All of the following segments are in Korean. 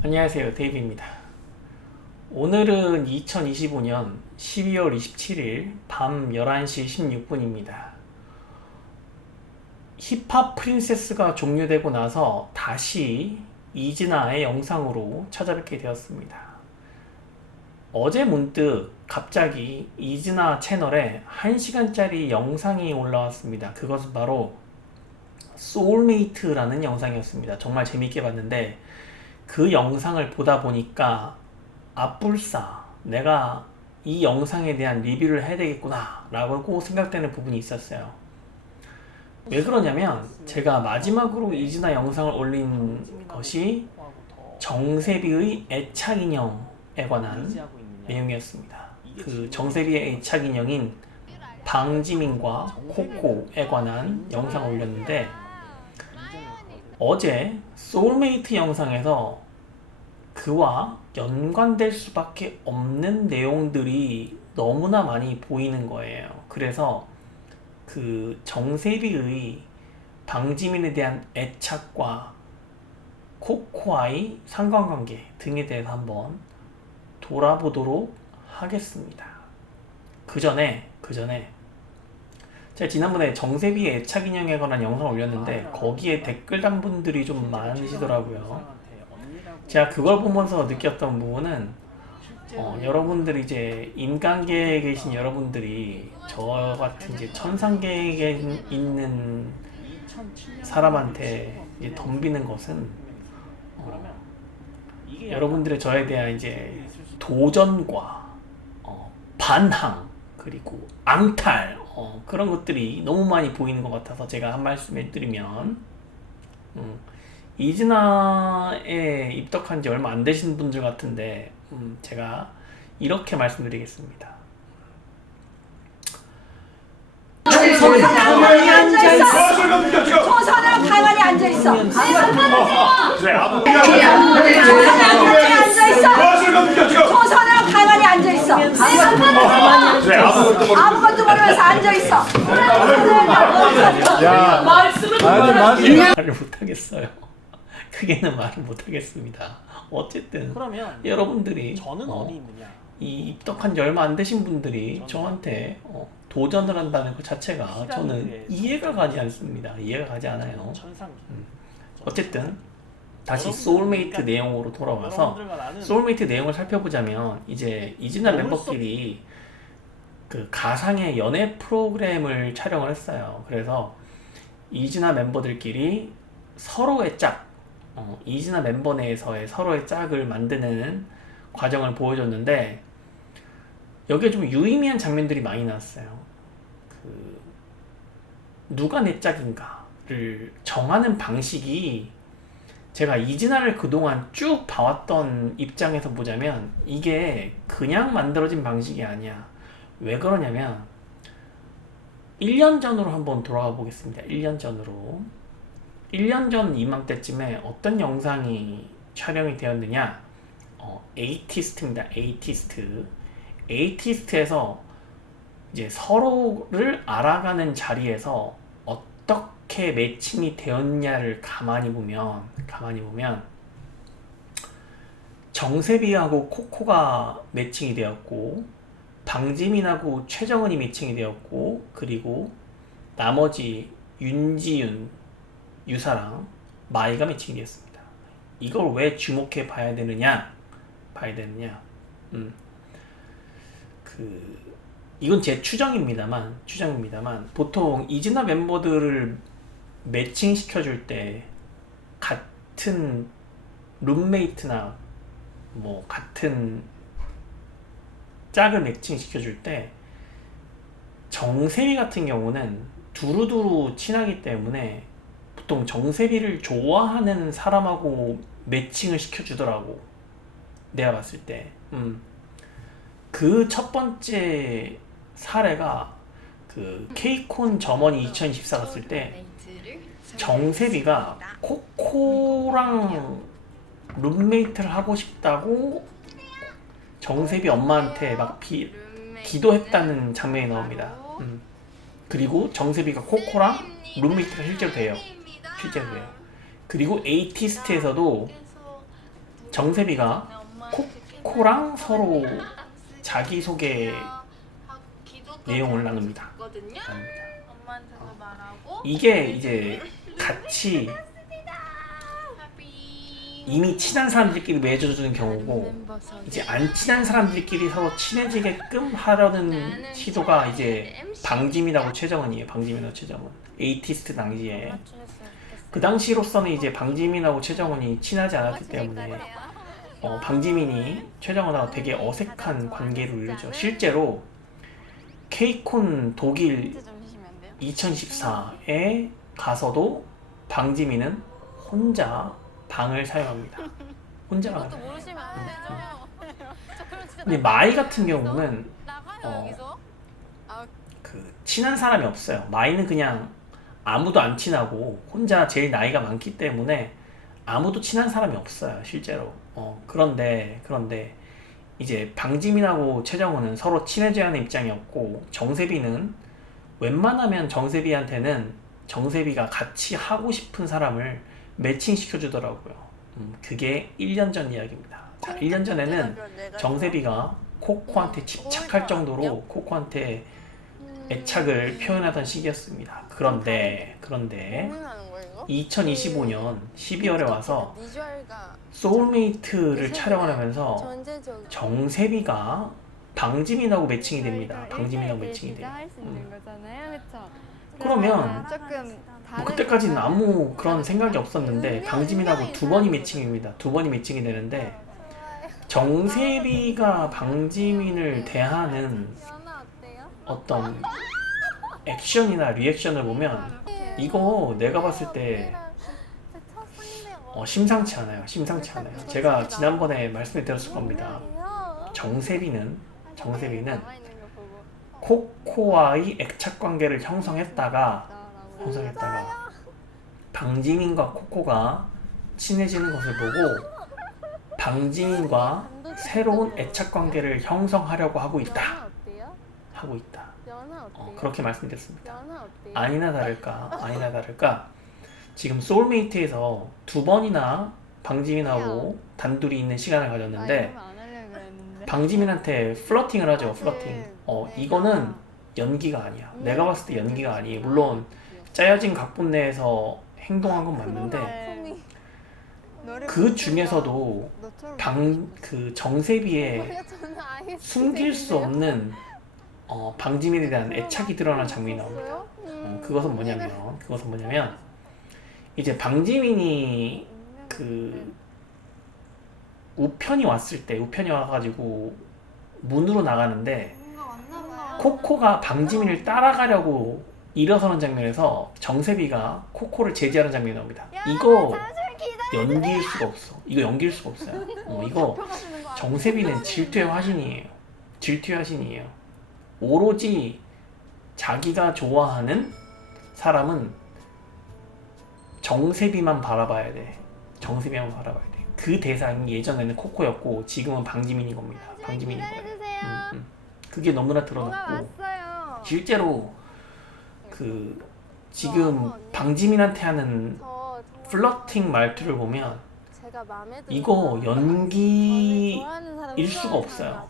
안녕하세요, 데이비입니다. 오늘은 2025년 12월 27일 밤 11시 16분입니다. 힙합 프린세스가 종료되고 나서 다시 이진아의 영상으로 찾아뵙게 되었습니다. 어제 문득 갑자기 이진아 채널에 1시간짜리 영상이 올라왔습니다. 그것은 바로 소울메이트라는 영상이었습니다. 정말 재밌게 봤는데 그 영상을 보다 보니까 아뿔싸 내가 이 영상에 대한 리뷰를 해야 되겠구나 라고 생각되는 부분이 있었어요. 왜 그러냐면 제가 마지막으로 이진아 영상을 올린 것이 정세비의 애착인형에 관한 내용이었습니다. 그 정세비의 애착인형인 방지민과 코코에 관한 영상을 올렸는데 어제 소울메이트 영상에서 그와 연관될 수밖에 없는 내용들이 너무나 많이 보이는 거예요. 그래서 그 정세비의 방지민에 대한 애착과 코코아의 상관관계 등에 대해서 한번 돌아보도록 하겠습니다. 그 전에 제가 지난번에 정세비의 애착인형에 관한 영상을 올렸는데 거기에 댓글 단 분들이 좀 많으시더라고요. 제가 그걸 보면서 느꼈던 부분은 여러분들이 이제 인간계에 계신 여러분들이 저 같은 이제 천상계에 있는 사람한테 이제 덤비는 것은 여러분들의 저에 대한 이제 도전과 반항 그리고 앙탈 그런 것들이 너무 많이 보이는 것 같아서 제가 한 말씀을 드리면 이진아에 입덕한 지 얼마 안 되신 분들 같은데 제가 이렇게 말씀드리겠습니다. 가만히 앉아있어. 초선으로 가만히 앉아있어. 초선으로 가만히 앉아있어. 아무것도 모르면서 앉아있어. 말을 못하겠어요. 크게는 말을 못하겠습니다. 어쨌든 그러면 여러분들이 저는 어디 있느냐? 이 입덕한 지 얼마 안 되신 분들이 저한테 도전을 한다는 것 자체가 저는 이해가 가지 않습니다. 이해가 가지 않아요. 천상기. 어쨌든 다시 소울메이트 내용으로 돌아와서 소울메이트 내용을 살펴보자면 이제 이진아 멤버끼리 그 가상의 연애 프로그램을 촬영을 했어요. 그래서 이진아 멤버들끼리 서로의 짝, 이진아 멤버 내에서의 서로의 짝을 만드는 과정을 보여줬는데 여기에 좀 유의미한 장면들이 많이 나왔어요. 그 누가 내 짝인가를 정하는 방식이 제가 이진아를 그동안 쭉 봐왔던 입장에서 보자면 이게 그냥 만들어진 방식이 아니야. 왜 그러냐면 1년 전으로 한번 돌아가 보겠습니다. 1년 전으로 1년 전 이맘때쯤에 어떤 영상이 촬영이 되었느냐, 에이티스트입니다. 에이티스트에서 이제 서로를 알아가는 자리에서 어떻게 매칭이 되었냐를 가만히 보면 정세비하고 코코가 매칭이 되었고 방지민하고 최정은이 매칭이 되었고 그리고 나머지 윤지윤, 유사랑 마이가 매칭이 되었습니다. 이걸 왜 주목해 봐야 되느냐? 이건 제 추정입니다만 보통 이진아 멤버들을 매칭시켜줄 때 같은 룸메이트나 뭐 같은 짝을 매칭시켜줄 때 정세비 같은 경우는 두루두루 친하기 때문에 보통 정세비를 좋아하는 사람하고 매칭을 시켜주더라고. 내가 봤을 때 그 첫 번째 사례가 그 케이콘 점원이 2024 갔을 때 정세비가 코코랑 룸메이트를 하고 싶다고 정세비 엄마한테 막 기도했다는 장면이 나옵니다. 그리고 정세비가 코코랑 룸메이트가 실제로 돼요. 그리고 에이티스트에서도 정세비가 코코랑 서로 자기소개 내용을 나눕니다. 엄마한테도 말하고 이게 이제 같이 이미 친한 사람들끼리 맺어주는 경우고, 이제 안 친한 사람들끼리 서로 친해지게끔 하려는 시도가 이제 방지민하고 최정은이에요. 방지민하고 최정은. 에이티스트 당시에. 그 당시로서는 이제 방지민하고 최정은이 친하지 않았기 때문에 방지민이 최정은하고 되게 어색한 관계를 이루죠. 실제로 케이콘 독일 2014에 가서도 방지민은 혼자 방을 사용합니다. 혼자 방을 사용합니다. 모르시면 안 되죠. 근데 마이 같은 경우는 나가요 여기서. 그 친한 사람이 없어요. 마이는 그냥 아무도 안 친하고 혼자 제일 나이가 많기 때문에 아무도 친한 사람이 없어요, 실제로. 그런데 이제 방지민하고 최정우는 서로 친해져야 하는 입장이었고, 정세비는 웬만하면 정세비한테는 정세비가 같이 하고 싶은 사람을 매칭시켜 주더라고요. 그게 1년 전 이야기입니다. 자, 1년 전에는 정세비가 코코한테 집착할 정도로 코코한테 애착을 표현하던 시기였습니다. 그런데 2025년 12월에 와서 소울메이트를 촬영을 하면서 정세비가 방지민하고 매칭이 됩니다. 방지민하고 매칭이 돼요. 그러면 뭐 그때까지는 아무 그런 생각이 없었는데 방지민하고 두 번이 매칭입니다. 두 번이 매칭이 되는데, 정세비가 방지민을 대하는 어떤 액션이나 리액션을 보면 이거 내가 봤을 때 심상치 않아요. 심상치 않아요. 제가 지난번에 말씀드렸을 겁니다. 정세비는 코코와의 애착 관계를 형성했다가 방지민과 코코가 친해지는 것을 보고 방지민과 새로운 애착 관계를 형성하려고 하고 있다. 그렇게 말씀드렸습니다. 아니나 다를까 지금 소울메이트에서 두 번이나 방지민하고 단둘이 있는 시간을 가졌는데 방지민한테 플러팅을 하죠. 플러팅. 이거는 연기가 아니야. 내가 봤을 때 연기가 아니에요. 물론 짜여진 각본 내에서 행동한 건 맞는데 그 중에서도 그 정세비의 숨길 수 없는 방지민에 대한 애착이 드러나는 장면이 나옵니다. 그것은 뭐냐면 이제 방지민이 그 우편이 와가지고 문으로 나가는데 코코가 방지민을 따라가려고 일어서는 장면에서 정세비가 코코를 제지하는 장면이 나옵니다. 이거 연기일 수가 없어. 이거 정세비는 질투의 화신이에요. 오로지 자기가 좋아하는 사람은 정세비만 바라봐야 돼. 그 대상이 예전에는 코코였고 지금은 방지민인 겁니다. 그게 너무나 드러났고, 실제로 그 지금 방지민한테 하는 플러팅 말투를 보면 이거 연기일 수가 없어요.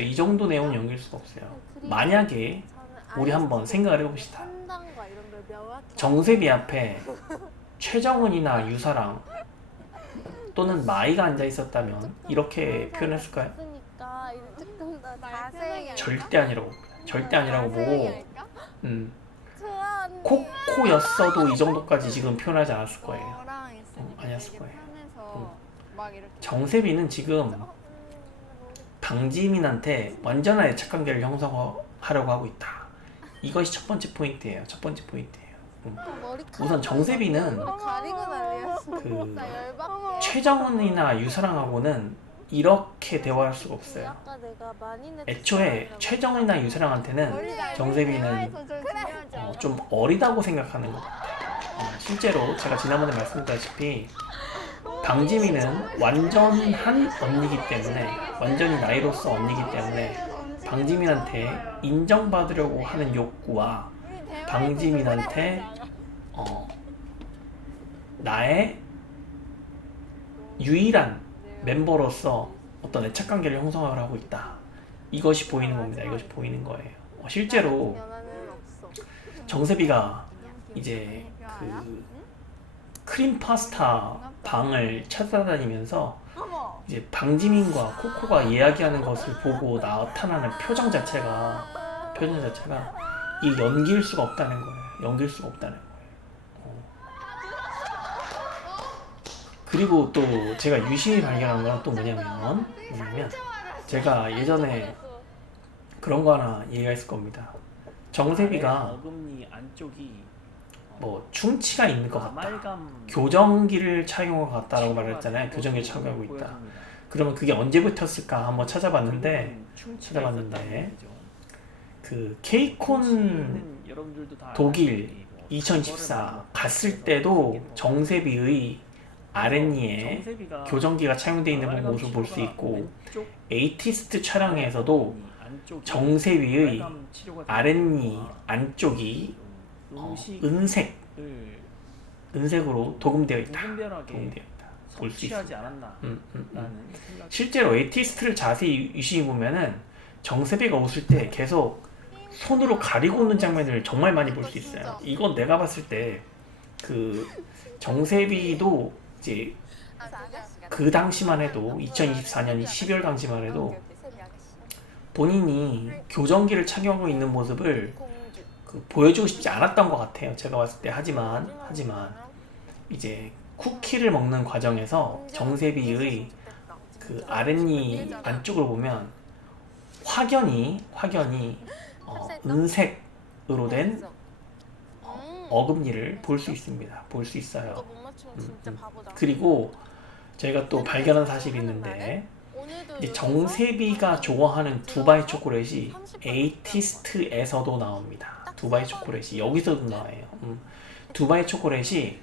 이 정도 내용은 연기일 수가 없어요. 만약에 우리 한번 생각을 해봅시다. 정세비 앞에 최정은이나 유사랑 또는 마이가 앉아 있었다면 이렇게 표현했을까요? 절대 아니라고 보고, 코코였어도 이 정도까지 지금 표현하지 않았을 거예요. 정세비는 지금 방지민한테 완전한 애착관계를 형성하려고 하고 있다. 이것이 첫 번째 포인트예요. 우선 정세비는 그 최정은이나 유사랑하고는 이렇게 대화할 수가 없어요. 애초에 최정은이나 유사랑한테는 정세비는 좀 어리다고 생각하는 것 같아요. 실제로 제가 지난번에 말씀드렸다시피 방지민은 완전히 나이로서 언니기 때문에 방지민한테 인정받으려고 하는 욕구와 방지민한테 나의 유일한 멤버로서 어떤 애착 관계를 형성을 하고 있다. 이것이 보이는 겁니다. 이것이 보이는 거예요. 실제로 정세비가 이제 그 크림 파스타 방을 찾아다니면서 이제 방지민과 코코가 이야기하는 것을 보고 나타나는 표정 자체가 이 연기일 수가 없다는 거예요. 연기일 수가 없다는 거예요. 그리고 또 제가 유심히 발견한 건 또 뭐냐면 제가 예전에 그런 거 하나 얘기했을 겁니다. 정세비가 어금니 안쪽이 뭐 충치가 있는 것 같다. 아말감 교정기를 착용한 것 같다라고 말했잖아요. 교정기를 착용하고 있다. 그러면 그게 언제부터였을까 한번 찾아봤는데 그 케이콘 독일 2014 갔을 때도 정세비의 아랫니에 교정기가 착용되어 있는 모습을 볼 수 있고 에이티스트 촬영에서도 정세비의 아랫니 안쪽이 은색으로 도금되어 있다. 볼 수 있어. 실제로 에이티스트를 자세히 유심히 보면은 정세비가 웃을 때 계속 손으로 가리고 웃는 장면을 정말 많이 볼 수 있어요. 이건 내가 봤을 때 그 정세비도 이제 그 당시만 해도 2024년 12월 당시만 해도 본인이 교정기를 착용하고 있는 모습을 보여주고 싶지 않았던 것 같아요. 제가 봤을 때. 하지만 이제 쿠키를 먹는 과정에서 정세비의 그 아랫니 안쪽을 보면 확연히 은색으로 된 어금니를 볼 수 있습니다. 볼 수 있어요. 그리고 저희가 또 발견한 사실이 있는데 이제 정세비가 좋아하는 두바이 초콜릿이 에이티스트에서도 나옵니다. 두바이 초콜릿이 여기서도 나와요. 두바이 초콜릿이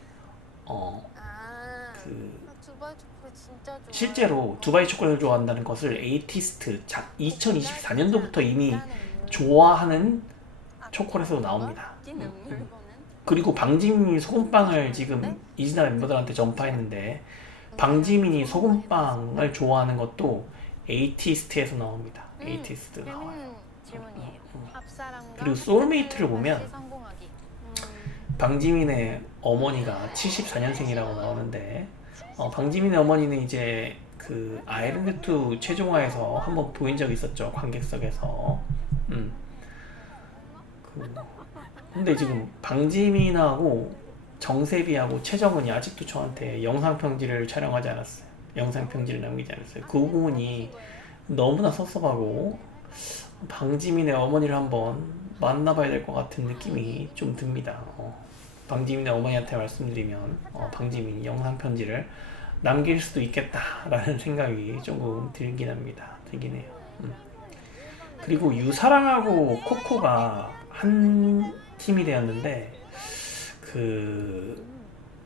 실제로 두바이 초콜릿을 좋아한다는 것을 에이티스트 2024년도부터 이미 좋아하는 초콜릿으로 나옵니다. 그리고 방지민이 소금빵을 지금 이진아 멤버들한테 전파했는데 방지민이 소금빵을 좋아하는 것도 에이티스트에서 나옵니다. 에이티스트 나와요. 그리고 소울메이트를 보면 방지민의 어머니가 74년생이라고 나오는데 방지민의 어머니는 이제 그 아일랜드2 최종화에서 한번 보인 적이 있었죠. 관객석에서. 근데 지금 방지민하고 정세비하고 최정은이 아직도 저한테 영상편지를 촬영하지 않았어요. 영상편지를 남기지 않았어요. 그 부분이 너무나 섭섭하고 방지민의 어머니를 한번 만나봐야 될 것 같은 느낌이 좀 듭니다. 방지민의 어머니한테 말씀드리면 방지민이 영상편지를 남길 수도 있겠다라는 생각이 조금 들긴 해요. 그리고 유사랑하고 코코가 한 팀이 되었는데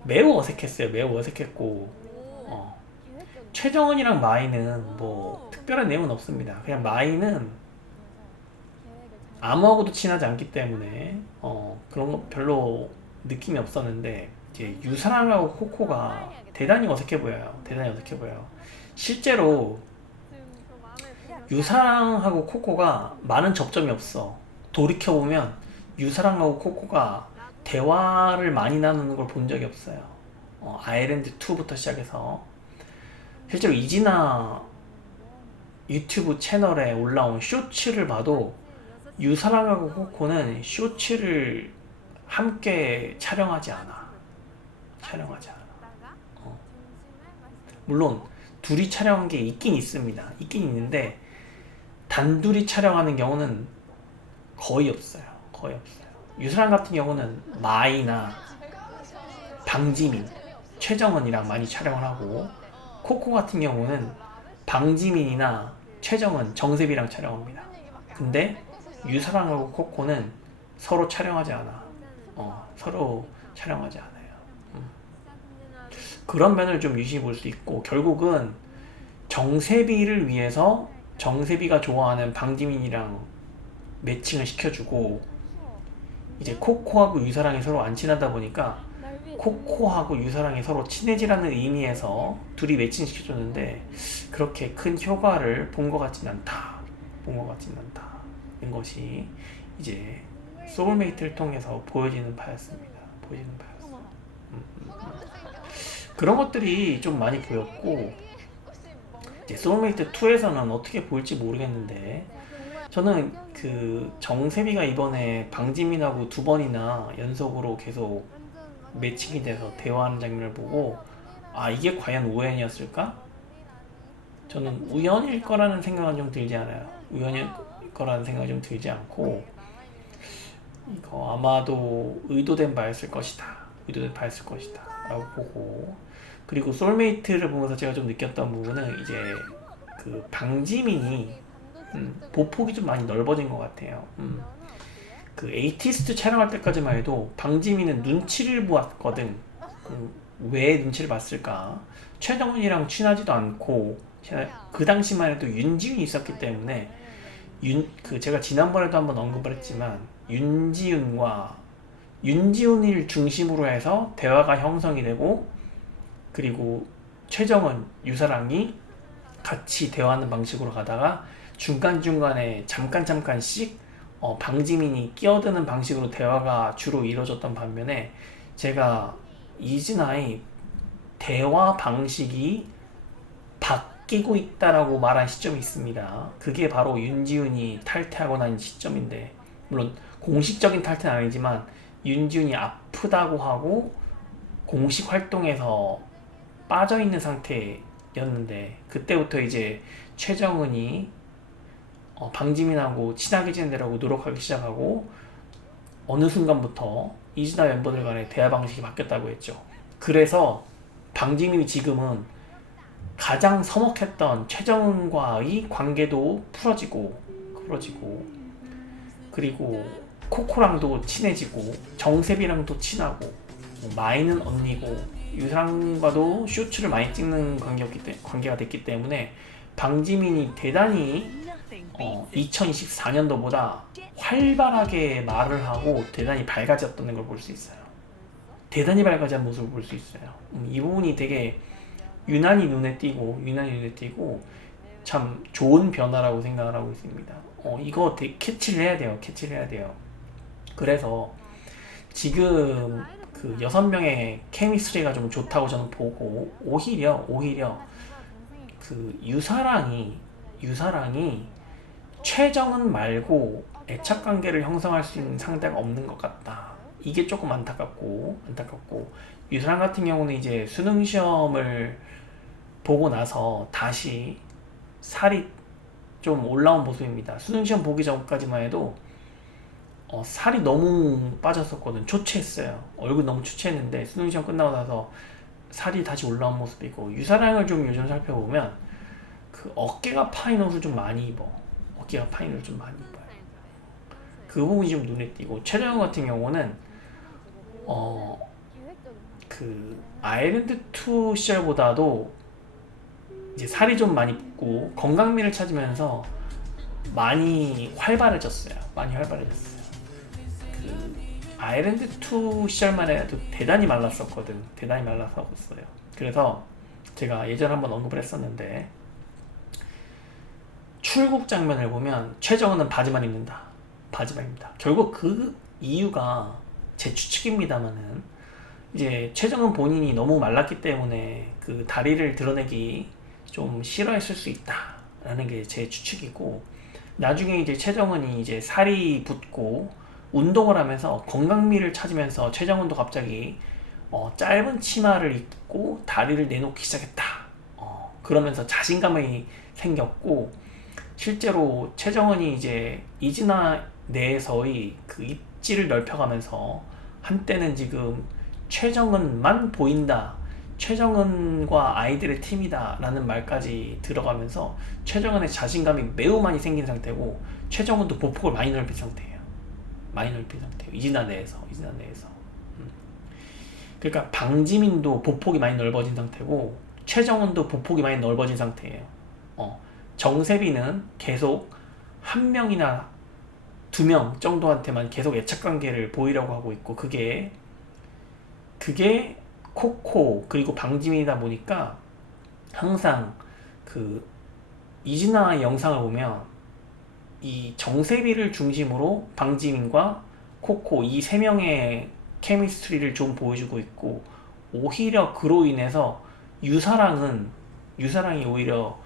매우 어색했고 최정은이랑 마이는 뭐 특별한 내용은 없습니다. 그냥 마이는 아무하고도 친하지 않기 때문에 그런 거 별로 느낌이 없었는데 이제 유사랑하고 코코가 대단히 어색해 보여요. 실제로 유사랑하고 코코가 많은 접점이 없어. 돌이켜보면 유사랑하고 코코가 대화를 많이 나누는 걸 본 적이 없어요. 아일랜드2부터 시작해서 실제로 이진아 유튜브 채널에 올라온 쇼츠를 봐도 유사랑하고 코코는 쇼츠를 함께 촬영하지 않아. 물론 둘이 촬영한 게 있긴 있는데 단둘이 촬영하는 경우는 거의 없어요. 유사랑 같은 경우는 마이나 방지민, 최정은이랑 많이 촬영을 하고 코코 같은 경우는 방지민이나 최정은, 정세비랑 촬영합니다. 근데 유사랑하고 코코는 서로 촬영하지 않아요. 그런 면을 좀 유심히 볼 수 있고 결국은 정세비를 위해서 정세비가 좋아하는 방지민이랑 매칭을 시켜주고 이제 코코하고 유사랑이 서로 안 친하다 보니까 코코하고 유사랑이 서로 친해지라는 의미에서 둘이 매칭시켜줬는데 그렇게 큰 효과를 본 것 같진 않다. 본 것 같진 않다. 는 것이 이제 소울메이트를 통해서 보여지는 바였습니다. 보여지는 바였어. 그런 것들이 좀 많이 보였고 이제 소울메이트 2에서는 어떻게 보일지 모르겠는데 저는 그 정세비가 이번에 방지민하고 2번이나 연속으로 계속 매칭이 돼서 대화하는 장면을 보고 아 이게 과연 우연이었을까? 저는 우연일 거라는 생각은 좀 들지 않아요. 우연일 거라는 생각이 좀 들지 않고 이거 아마도 의도된 바였을 것이다. 의도된 바였을 것이다 라고 보고 그리고 소울메이트를 보면서 제가 좀 느꼈던 부분은 이제 그 방지민이 보폭이 좀 많이 넓어진 것 같아요. 그 에이티스트 촬영할 때까지만 해도 방지민은 눈치를 보았거든. 왜 눈치를 봤을까? 최정훈이랑 친하지도 않고 그 당시만 해도 윤지윤이 있었기 때문에 제가 지난번에도 한번 언급을 했지만 윤지윤을 중심으로 해서 대화가 형성이 되고 그리고 최정은, 유사랑이 같이 대화하는 방식으로 가다가 중간중간에 잠깐씩 방지민이 끼어드는 방식으로 대화가 주로 이루어졌던 반면에 제가 이진아의 대화 방식이 바뀌고 있다라고 말한 시점이 있습니다. 그게 바로 윤지훈이 탈퇴하고 난 시점인데 물론 공식적인 탈퇴는 아니지만 윤지훈이 아프다고 하고 공식 활동에서 빠져있는 상태였는데 그때부터 이제 최정은이 방지민하고 친하게 지내려고 노력하기 시작하고 어느 순간부터 이진아 멤버들 간의 대화 방식이 바뀌었다고 했죠. 그래서 방지민이 지금은 가장 서먹했던 최정은과의 관계도 풀어지고 그리고 코코랑도 친해지고 정세비랑도 친하고 마이는 언니고 유상과도 쇼츠를 많이 찍는 관계가 됐기 때문에 방지민이 대단히 2024년도보다 활발하게 말을 하고 대단히 밝아졌다는 걸 볼 수 있어요. 대단히 밝아진 모습을 볼 수 있어요. 이 부분이 되게 유난히 눈에 띄고 참 좋은 변화라고 생각을 하고 있습니다. 이거 되게 캐치를 해야 돼요. 그래서 지금 그 6명의 케미스트리가 좀 좋다고 저는 보고 오히려 그 유사랑이 최정은 말고 애착관계를 형성할 수 있는 상대가 없는 것 같다. 이게 조금 안타깝고 유사랑 같은 경우는 이제 수능 시험을 보고 나서 다시 살이 좀 올라온 모습입니다. 수능 시험 보기 전까지만 해도 살이 너무 빠졌었거든. 초췌했어요. 얼굴 너무 초췌했는데 수능 시험 끝나고 나서 살이 다시 올라온 모습이고 유사랑을 좀 요즘 살펴보면 그 어깨가 파인 옷을 좀 많이 입어. 그 부분이 좀 눈에 띄고 최정은 같은 경우는 그 아일랜드 2 시절보다도 이제 살이 좀 많이 붙고 건강미를 찾으면서 많이 활발해졌어요. 그 아일랜드 2 시절만 해도 대단히 말랐었거든. 그래서 제가 예전에 한번 언급을 했었는데 출국 장면을 보면 최정은은 바지만 입는다. 결국 그 이유가 제 추측입니다만은 이제 최정은 본인이 너무 말랐기 때문에 그 다리를 드러내기 좀 싫어했을 수 있다라는 게 제 추측이고 나중에 이제 최정은이 이제 살이 붙고 운동을 하면서 건강미를 찾으면서 최정은도 갑자기 짧은 치마를 입고 다리를 내놓기 시작했다. 그러면서 자신감이 생겼고 실제로 최정은이 이제 이진아 내에서의 그 입지를 넓혀가면서 한때는 지금 최정은만 보인다. 최정은과 아이들의 팀이다 라는 말까지 들어가면서 최정은의 자신감이 매우 많이 생긴 상태고 최정은도 보폭을 많이 넓힌 상태예요. 이진아 내에서. 그러니까 방지민도 보폭이 많이 넓어진 상태고 최정은도 보폭이 많이 넓어진 상태예요. 정세비는 계속 한 명이나 2명 정도한테만 계속 애착관계를 보이려고 하고 있고 그게 그게 코코 그리고 방지민이다 보니까 항상 그 이진아 영상을 보면 이 정세비를 중심으로 방지민과 코코 이 세 명의 케미스트리를 좀 보여주고 있고, 오히려 그로 인해서 유사랑이 오히려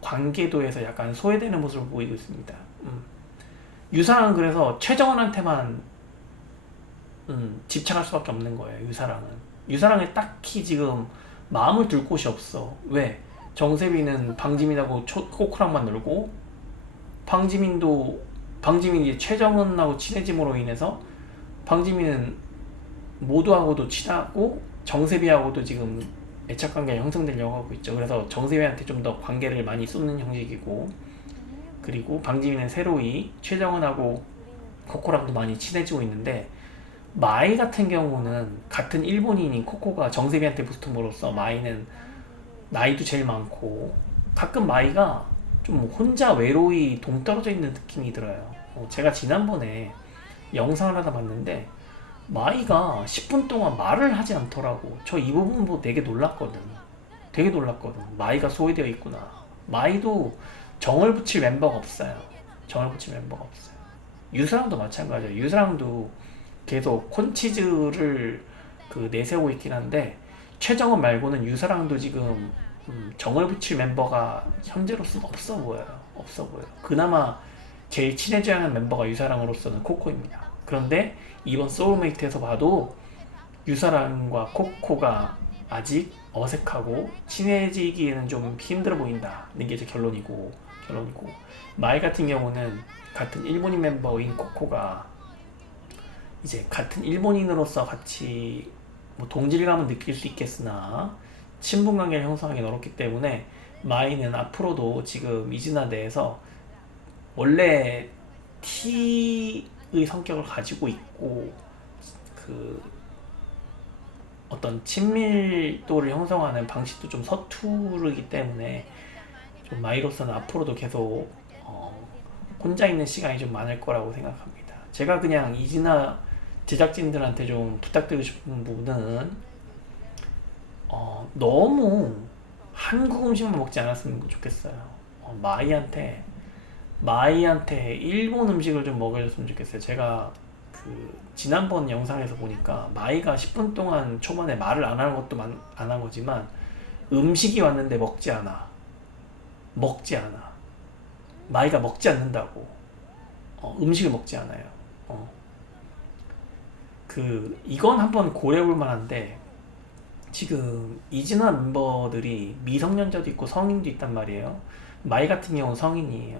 관계도에서 약간 소외되는 모습을 보이고 있습니다. 유사랑은 그래서 최정원한테만 집착할 수밖에 없는 거예요. 유사랑에 딱히 지금 마음을 둘 곳이 없어. 왜? 정세비는 방지민하고 코코랑만 놀고, 방지민이 최정은하고 친해짐으로 인해서 방지민은 모두하고도 친하고 정세비하고도 지금 애착관계가 형성되려고 하고 있죠. 그래서 정세비한테 좀 더 관계를 많이 쏟는 형식이고, 그리고 방지민은 새로이 최정은하고 코코랑도 많이 친해지고 있는데, 마이 같은 경우는 같은 일본인인 코코가 정세비한테 붙음으로써 마이는 나이도 제일 많고, 가끔 마이가 좀 혼자 외로이 동떨어져 있는 느낌이 들어요. 제가 지난번에 영상을 하다 봤는데 마이가 10분 동안 말을 하지 않더라고. 저 이 부분 보고 되게 놀랐거든. 마이가 소외되어 있구나. 마이도 정을 붙일 멤버가 없어요. 유사랑도 마찬가지예요. 유사랑도 계속 콘치즈를 내세우고 있긴 한데, 최정은 말고는 유사랑도 지금 정을 붙일 멤버가 현재로서는 없어 보여요. 그나마 제일 친해져야 하는 멤버가 유사랑으로서는 코코입니다. 그런데 이번 소울메이트에서 봐도 유사랑과 코코가 아직 어색하고 친해지기에는 좀 힘들어 보인다는 게 제 결론이고, 마이 같은 경우는 같은 일본인 멤버인 코코가 이제 같은 일본인으로서 같이 뭐 동질감은 느낄 수 있겠으나 친분 관계를 형성하기는 어렵기 때문에, 마이는 앞으로도 지금 이진아 내에서 원래 T의 성격을 가지고 있고, 어떤 친밀도를 형성하는 방식도 좀 서투르기 때문에 좀 마이로서는 앞으로도 계속 혼자 있는 시간이 좀 많을 거라고 생각합니다. 제가 그냥 이진아 제작진들한테 좀 부탁드리고 싶은 부분은 너무 한국 음식만 먹지 않았으면 좋겠어요. 마이한테 일본 음식을 좀 먹여줬으면 좋겠어요. 제가 지난번 영상에서 보니까 마이가 10분 동안 초반에 말을 안 하는 것도 안 한 거지만, 음식이 왔는데 먹지 않아. 마이가 먹지 않는다고. 음식을 먹지 않아요. 이건 한번 고려해볼 만한데, 지금 이진아 멤버들이 미성년자도 있고 성인도 있단 말이에요. 마이 같은 경우는 성인이에요.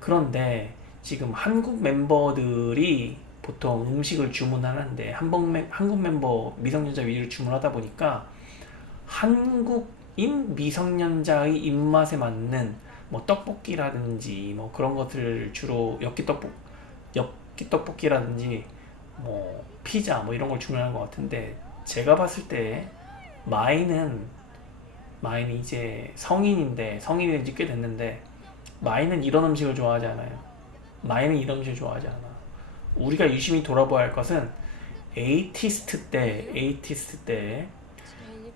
그런데 지금 한국 멤버들이 보통 음식을 주문하는데, 한국 멤버 미성년자 위주로 주문하다 보니까 한국인 미성년자의 입맛에 맞는 뭐 떡볶이라든지 뭐 그런 것들을 주로 엽기떡볶이라든지 뭐 피자 뭐 이런 걸 주문하는 것 같은데, 제가 봤을 때 마이는 이제 성인이 된 지 꽤 됐는데, 마이는 이런 음식을 좋아하지 않아요. 우리가 유심히 돌아봐야 할 것은 에이티스트 때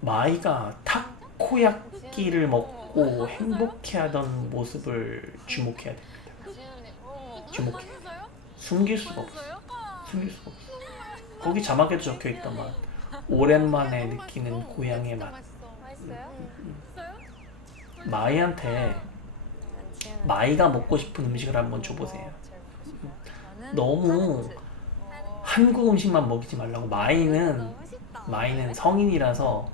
마이가 타코야끼를 먹고 행복해하던 모습을 주목해야 됩니다. 숨길 수가 없어. 거기 자막에도 적혀있더만, 오랜만에 느끼는 고향의 맛. 마이가 먹고 싶은 음식을 한번 줘보세요. 너무 한국 음식만 먹이지 말라고. 마이는 성인이라서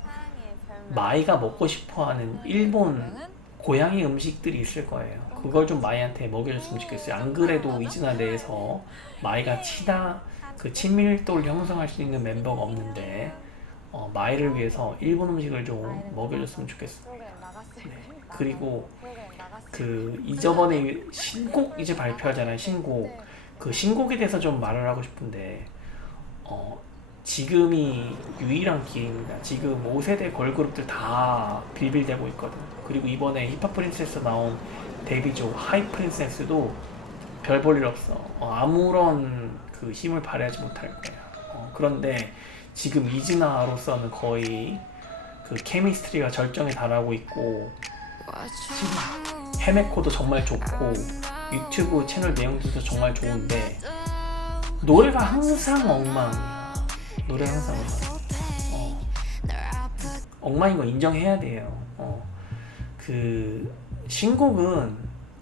마이가 먹고 싶어하는 일본 고향의 음식들이 있을 거예요. 그걸 좀 마이한테 먹여줬으면 좋겠어요. 안 그래도 이진아 내에서 마이가 친밀도를 형성할 수 있는 멤버가 없는데, 마이를 위해서 일본 음식을 좀 먹여줬으면 좋겠어요. 네. 그리고 이저번에 신곡 이제 발표하잖아요. 신곡에 대해서 좀 말을 하고 싶은데, 지금이 유일한 기회입니다. 지금 5세대 걸그룹들 다 빌빌대고 있거든. 그리고 이번에 힙합 프린세스 나온 데뷔조 하이 프린세스도 별 볼 일 없어. 아무런 힘을 발휘하지 못할 거야. 그런데 지금 이진아로서는 거의 그 케미스트리가 절정에 달하고 있고 지금 헤메코도 정말 좋고 유튜브 채널 내용들도 정말 좋은데 노래가 항상 엉망이야. 노래가 항상 엉망이야. 엉망인 거 인정해야 돼요. 그 신곡은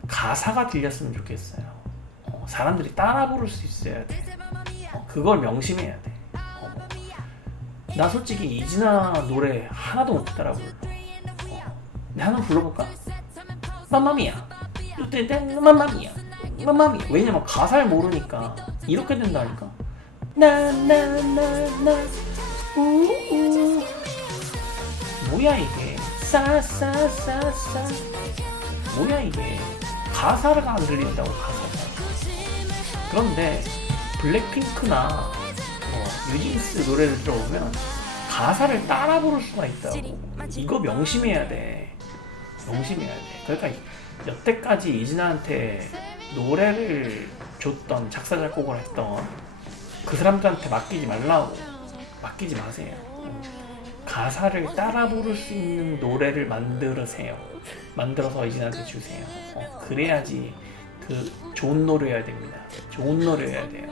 가사가 들렸으면 좋겠어요. 사람들이 따라 부를 수 있어야 돼. 그걸 명심해야 돼. 나 솔직히 이진아 노래 하나도 못 따라 불러. 근데 하나 불러볼까? 맘마미야. 맘마미야. 맘마미야. 왜냐면 가사를 모르니까 이렇게 된다니까. 나나나나 우우. 뭐야 이게? 싸싸싸싸. 뭐야 이게? 가사가 안 들린다고 가사가. 그런데 블랙핑크나 뉴진스 노래를 들어보면 가사를 따라 부를 수가 있다고. 이거 명심해야 돼. 명심해야 돼. 그러니까 여태까지 이진아한테 노래를 줬던 작사 작곡을 했던 그 사람들한테 맡기지 말라고. 맡기지 마세요. 가사를 따라 부를 수 있는 노래를 만들으세요. 만들어서 이진아한테 주세요. 그래야지 그 좋은 노래여야 됩니다. 좋은 노래여야 돼요.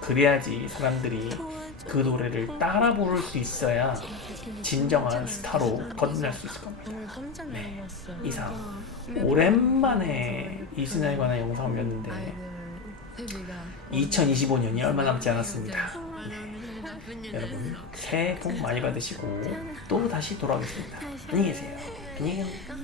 그래야지 사람들이 그 노래를 따라 부를 수 있어야 진정한 스타로 거듭날 수 있을 겁니다. 네, 이상 오랜만에 이진아에 관한 영상을 올렸는데 2025년이 얼마 남지 않았습니다. 네, 여러분 새해 복 많이 받으시고 또 다시 돌아오겠습니다. 안녕히 계세요. 안녕히 계세요.